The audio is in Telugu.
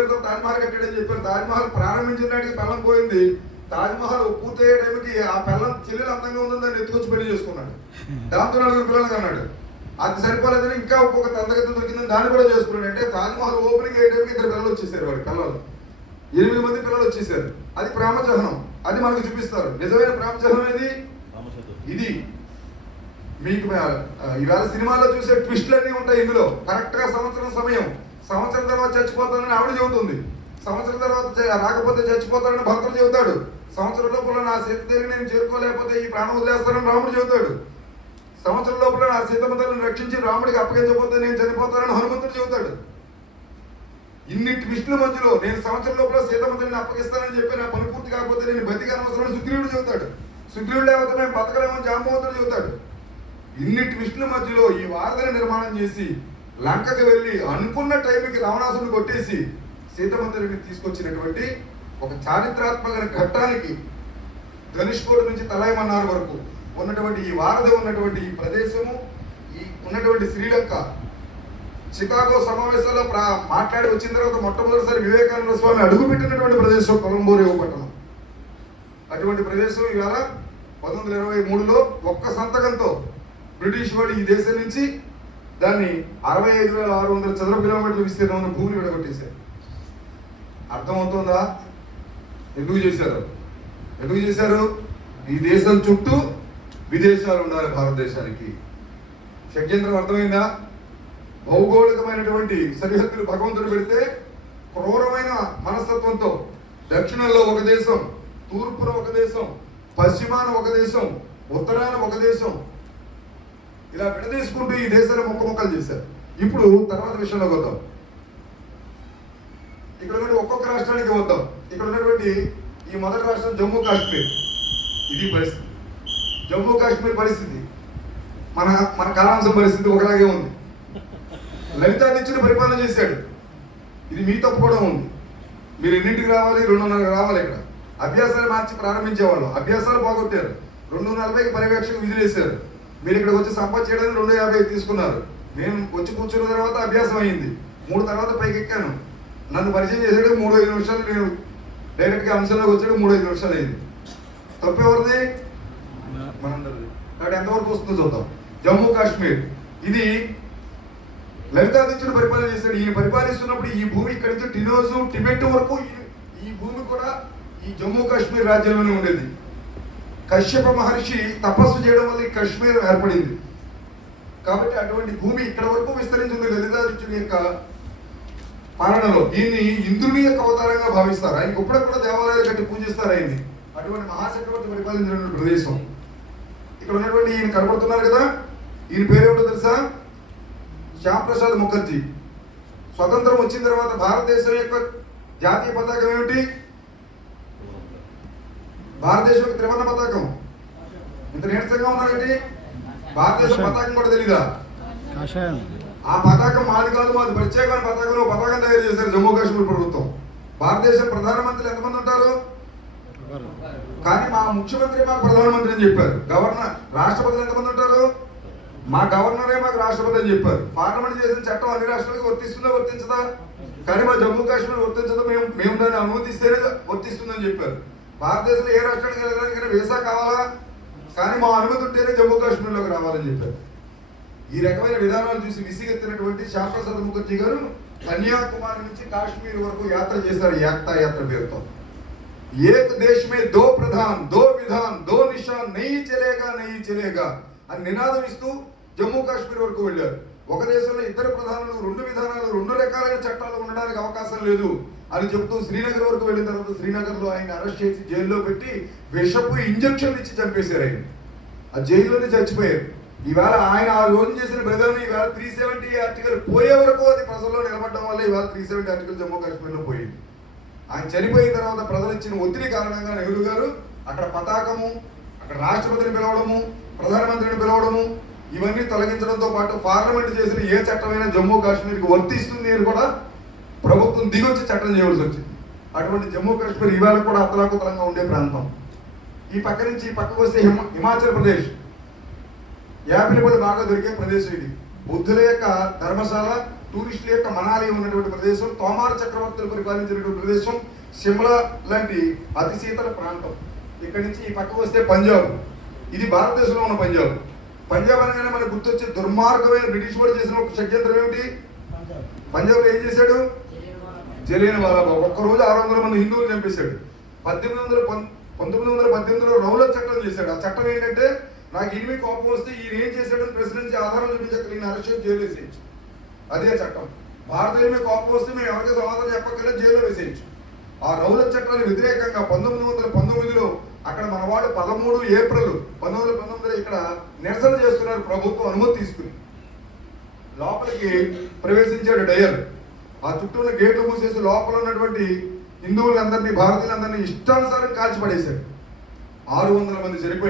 పేరుతో తాజ్మహల్ కట్టాడని చెప్పారు. తాజ్మహల్ ప్రారంభించిన నాటికి పెళ్ళం పోయింది. తాజ్మహల్ పూర్తయ్యే టైంకి ఆ పెళ్ళం చెల్లెలు అందంగా ఉందని దాన్ని ఎత్తుకొచ్చి పెళ్లి చేసుకున్నాడు. దాంతో 4 పిల్లలు అన్నాడు. అది సరిపోలేదని ఇంకా ఒక్కొక్క తందగతి దొరికిందని దాన్ని కూడా చేసుకున్నాడు. అంటే తాజ్మహల్ ఓపెనింగ్ అయ్యే టైంకి 2 పిల్లలు వచ్చేసారు. వాడి పిల్లలు 8 మంది పిల్లలు వచ్చేసారు. అది ప్రేమచహనం. అది మనకు చూపిస్తారు. నిజమైన ప్రేమచహనం ఏది? ఇది మీకు ఇవాళ సినిమాల్లో చూసే ట్విస్టులన్నీ ఉంటాయి ఇందులో. కరెక్ట్ గా సంవత్సరం తర్వాత చచ్చిపోతానని ఆవిడ చెబుతుంది. సంవత్సరం తర్వాత రాకపోతే చచ్చిపోతానని భక్తుడు చెబుతాడు. సంవత్సరం లోపల నా సీత దగ్గర నేను చేరుకోలేకపోతే ఈ ప్రాణం వదిలేస్తానని రాముడు చెబుతాడు. సంవత్సరం లోపల నా సీతమ్మ తల్లిని రక్షించి రాముడికి అప్పగించకపోతే నేను చనిపోతానని హనుమంతుడు చెబుతాడు. ఇన్ని ట్విస్టుల మధ్యలో నేను సంవత్సరం లోపల సీతమ్మ తల్లిని అప్పగిస్తానని చెప్పి నా పని పూర్తి కాకపోతే నేను బతికనవసరం సుగ్రీవుడు చెబుతాడు. సుగ్రీవుడు లేకపోతే మేము బతకలేమని జాంబవంతుడు చెబుతాడు. ఇన్ని ట్విస్టుల మధ్యలో ఈ వారధిని నిర్మాణం చేసి లంకకి వెళ్ళి అనుకున్న టైంకి రావణాసురుని కొట్టేసి సీతమ్మ తల్లిని తీసుకొచ్చినటువంటి ఒక చారిత్రాత్మక ఘట్టానికి ధనుష్కోటి నుంచి తలైమన్నార్ వరకు ఉన్నటువంటి ఈ వారధి ఉన్నటువంటి ఈ ప్రదేశము, ఈ ఉన్నటువంటి శ్రీలంక చికాగో సమావేశాల్లో మాట్లాడి వచ్చిన తర్వాత మొట్టమొదటిసారి వివేకానంద స్వామి అడుగుపెట్టినటువంటి ప్రదేశం కొలంబో రేవు పట్టణం. అటువంటి ప్రదేశం ఇవాళ 1923లో ఒక్క సంతకంతో బ్రిటిష్ వాడు ఈ దేశం నుంచి దాన్ని 65,600 చదరపు కిలోమీటర్ల విస్తీర్ణం ఉన్న భూమిని విడగొట్టేశారు. అర్థమవుతుందా? ఎందుకు చేశారు? ఈ దేశం చుట్టూ విదేశాలు ఉండాలి భారతదేశానికి. షడ్యంత్రం అర్థమైందా? భౌగోళికమైనటువంటి సరిహద్దులు భగవంతుడు పెడితే క్రూరమైన మనస్తత్వంతో దక్షిణంలో ఒక దేశం, తూర్పున ఒక దేశం, పశ్చిమాన ఒక దేశం, ఉత్తరాన ఒక దేశం, ఇలా విడదీసుకుంటూ ఈ దేశాన్ని మొక్కలు చేశారు. ఇప్పుడు తర్వాత విషయంలోకి వద్దాం. ఇక్కడ ఉన్నటువంటి ఒక్కొక్క రాష్ట్రానికి వద్దాం. ఇక్కడ ఉన్నటువంటి ఈ మొదటి రాష్ట్రం జమ్మూ కాశ్మీర్. ఇది పరిస్థితి. జమ్మూ కాశ్మీర్ పరిస్థితి మన కాలాంశం పరిస్థితి ఒకలాగే ఉంది. లలితాదిత్యుడు పరిపాలన చేశాడు. ఇది మీ తప్పు కూడా ఉంది. మీరు ఎన్నింటికి రావాలి? 2:30 రావాలి. ఇక్కడ అభ్యాసాలు మార్చి ప్రారంభించేవాళ్ళు, అభ్యాసాలు పోగొట్టారు. 2:40కి పర్యవేక్షకు విధులేశారు. మీరు ఇక్కడికి వచ్చి సంపద చేయడానికి 2:50 తీసుకున్నారు. నేను వచ్చి కూర్చున్న తర్వాత అభ్యాసం అయింది. 3 తర్వాత పైకి ఎక్కాను. నన్ను పరిచయం చేసాడు 3-5 నిమిషాలు. నేను డైరెక్ట్గా అంశంలోకి వచ్చాడు 3-5 నిమిషాలు అయింది. తప్పు ఎవరిది? మనందరిది. కాబట్టి ఎంతవరకు వస్తుందో చూద్దాం. జమ్మూ కాశ్మీర్ ఇది లలితాదిత్యుడు పరిపాలన చేశాడు. ఈయన పరిపాలిస్తున్నప్పుడు ఈ భూమి ఇక్కడి నుంచి టినోజు, టిబెట్ వరకు ఈ భూమి కూడా ఈ జమ్మూ కాశ్మీర్ రాజ్యంలోనే ఉండేది. కశ్యప మహర్షి తపస్సు చేయడం వల్ల ఈ కాశ్మీర్ ఏర్పడింది. కాబట్టి అటువంటి భూమి ఇక్కడ వరకు విస్తరించింది లలితాదిత్యుడి యొక్క పాలనలో. దీన్ని ఇంద్రుని యొక్క అవతారంగా భావిస్తారు. ఆయనకి కూడా దేవాలయాలు కట్టి పూజిస్తారు ఆయన్ని. అటువంటి మహాచక్రవర్తి పరిపాలించినటువంటి ప్రదేశం. ఇక్కడ ఉన్నటువంటి ఈయన కనబడుతున్నారు కదా, ఈయన పేరేమిటో తెలుసా? శ్యామ్ ప్రసాద్ ముఖర్జీ. స్వతంత్రం వచ్చిన తర్వాత భారతదేశం యొక్క జాతీయ పతాకం ఏమిటి? భారతదేశం యొక్క త్రివర్ణ పతాకం. ఇంత నీరసంగా ఉన్నారండి. భారతదేశ పతాకం కూడా తెలీదా? ఆ పతాకం మాది కాదు, మాది ప్రత్యేకమైన పతాకంలో పతాకం తయారు చేశారు జమ్మూ కాశ్మీర్ ప్రభుత్వం. భారతదేశ ప్రధానమంత్రులు ఎంతమంది ఉంటారు? కానీ మా ముఖ్యమంత్రి మాకు ప్రధానమంత్రి అని చెప్పారు. గవర్నర్, రాష్ట్రపతులు ఎంతమంది ఉంటారు? మా గవర్నరే మాకు రాష్ట్రపతి అని చెప్పారు. పార్లమెంట్ చేసిన చట్టం అన్ని రాష్ట్రాలకు వర్తిస్తుందా వర్తించదా? కానీ మా జమ్మూ కాశ్మీర్ వర్తించదు, మేము దాన్ని అనుమతిస్తేనే వర్తిస్తుందని చెప్పారు. భారతదేశంలో ఏ రాష్ట్రానికి వెళ్ళడానికైనా వీసా కావాలా? కానీ మా అనుమతి ఉంటేనే జమ్మూ కాశ్మీర్లోకి రావాలని చెప్పారు. ఈ రకమైన విధానాలు చూసి విసిగెత్తినటువంటి శ్యామ్ ప్రసాద్ ముఖర్జీ గారు కన్యాకుమారి నుంచి కాశ్మీర్ వరకు యాత్ర చేశారు. ఏక్తా యాత్ర పేరుతో. ఏక్ దేశ్ మే దో ప్రధాన్, దో విధాన్, దో నిషాన్, నహీ చలేగా అని నినాదం ఇస్తూ జమ్మూ కాశ్మీర్ వరకు వెళ్ళారు. ఒక దేశంలో 2 ప్రధానులు, 2 విధానాలు, 2 రకాలైన చట్టాలు ఉండడానికి అవకాశం లేదు అని చెప్తూ శ్రీనగర్ వరకు వెళ్ళిన తర్వాత శ్రీనగర్లో ఆయన అరెస్ట్ చేసి జైల్లో పెట్టి విషపు ఇంజక్షన్లు ఇచ్చి చంపేశారు. ఆయన ఆ జైల్లోనే చచ్చిపోయారు. ఈవేళ ఆయన ఆ రోజు చేసిన బెదర్ని ఈవేళ 370 ఆర్టికల్ పోయే వరకు అది ప్రజల్లో నిలబడడం వల్ల ఈవేళ 370 ఆర్టికల్ జమ్మూ కాశ్మీర్లో పోయింది. ఆయన చనిపోయిన తర్వాత ప్రజలు ఇచ్చిన ఒత్తిడి కారణంగా నెహ్రూ గారు అక్కడ పతాకము, అక్కడ రాష్ట్రపతిని పిలవడము, ప్రధానమంత్రిని పిలవడము, ఇవన్నీ తొలగించడంతో పాటు పార్లమెంట్ చేసిన ఏ చట్టమైనా జమ్మూ కాశ్మీర్కి వర్తిస్తుంది అని కూడా ప్రభుత్వం దిగొచ్చి చట్టం చేయవలసి వచ్చింది. అటువంటి జమ్మూ కాశ్మీర్ ఇవాళ కూడా అతలాకుతలంగా ఉండే ప్రాంతం. ఈ పక్క నుంచి ఈ పక్కకు వస్తే హిమాచల్ ప్రదేశ్, యాపిల్ పళ్ళు బాగా దొరికే ప్రదేశం ఇది. బుద్ధుల యొక్క ధర్మశాల, టూరిస్టుల యొక్క మనాలి ఉన్నటువంటి ప్రదేశం, తోమార చక్రవర్తులు పరిపాలించినటువంటి ప్రదేశం, సిమ్లా లాంటి అతి శీతల ప్రాంతం. ఇక్కడి నుంచి ఈ పక్కకు వస్తే పంజాబ్. ఇది భారతదేశంలో ఉన్న పంజాబ్. పంజాబ్ అనగానే మనకు గుర్తొచ్చే దుర్మార్గమైన బ్రిటిష్ వాడు చేసిన ఒక షడ్యంత్రం ఏమిటి? పంజాబ్లో ఏం చేశాడు? జలియన్వాలా బాగ్. ఒక్కరోజు 600 మంది హిందువులు చంపేశాడు. 1918లో రౌలత్ చట్టం చేశాడు. ఆ చట్టం ఏంటంటే, నాకు ఇనిమి కోపం వస్తే ఈయన ఏం చేశాడని ప్రశ్నించి ఆధారం చూపించక నేను అరెస్ట్ చేసి జైలు వేసేయచ్చు. అదే చట్టం. భారతీయుల మీద కోపం వస్తే మేము ఎవరికి సమాధానం చెప్పక్కర్లేదు, జైల్లో వేసేయచ్చు. ఆ రౌలత్ చట్టానికి వ్యతిరేకంగా 1919లో అక్కడ మనవాడు 13 ఏప్రిల్ 1919 ఇక్కడ నిరసన చేస్తున్నారు ప్రభుత్వం అనుమతి తీసుకుని. లోపలికి ప్రవేశించాడు డయర్. ఆ చుట్టూ ఉన్న గేట్లు మూసేసి లోపల ఉన్నటువంటి హిందువులందరినీ, భారతీయులందరినీ ఇష్టానుసారం కాల్చిపడేశాడు. 600 మంది చనిపోయారు.